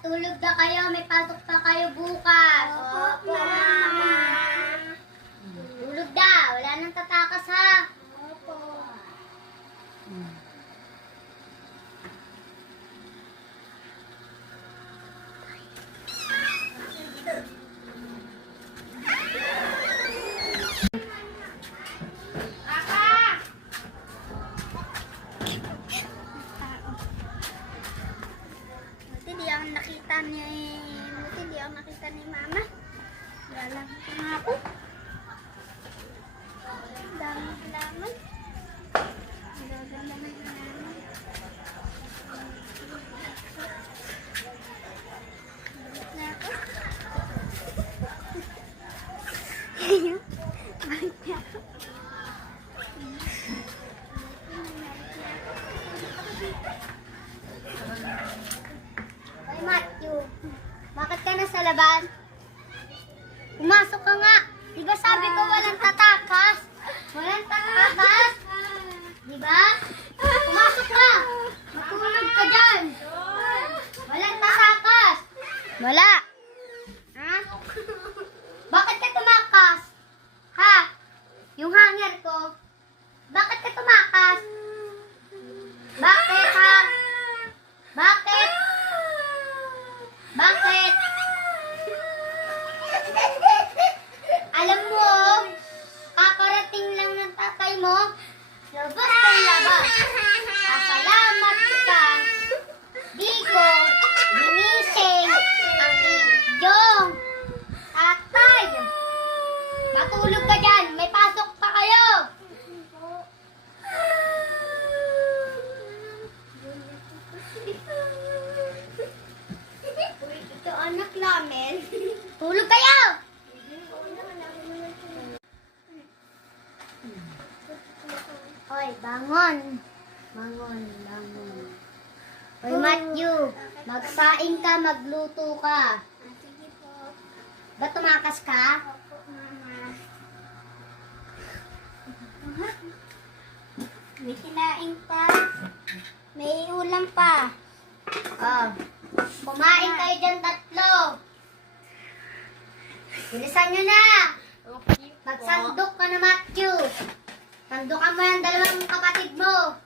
Matulog na kayo, may pasok pa kayo bukas. Opo, Mama. Tulog na, wala nang tatakas ha. Opo. Buti di ako nakita ni Mama. Wala lang ako. Dami laman. Gaganda na yung laman. Balik na ako. Balik na ako. Hoy Matthew, bakit ka nasa labas? Pumasok ka nga. Di ba sabi ko walang tatakas? Walang tatakas? Di ba? Pumasok ka. Matulog ka dyan. Walang tatakas. Wala. Ha? Bakit ka tumakas? Ha? Yung hanger ko. Bakit ka tumakas? Bakit ha? Bakit? Bakit? Alam mo, kakarating lang ng tatay mo. Labas kang labas. Pasalamat ka. Di ko ginising ang iyong tatay. Matulog ka dyan. May pasok pa kayo. Ito anak namin. Tulog kayo. Hoy, bangon. Bangon, bangon. Hoy, Matthew, magsaing ka, magluto ka. Sige po. Ba't tumakas ka? Opo, Mama. May kinain pa. May ulam pa. Oh. Kumain kayo dyan tatlo. Bilisan nyo na. Magsandok ka na, Matthew. Sandukan mo yung dalawang kapatid mo.